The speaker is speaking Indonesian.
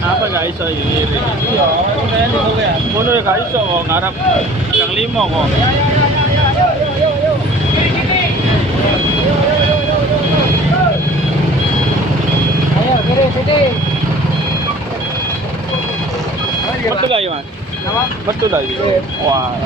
Apa nggak iso ini? Iya, ngono ya nggak iso kok ngarep yang 5 kok. Ayo, kiri sini. Betul nggak ya, Mas? Betul lagi. Wah.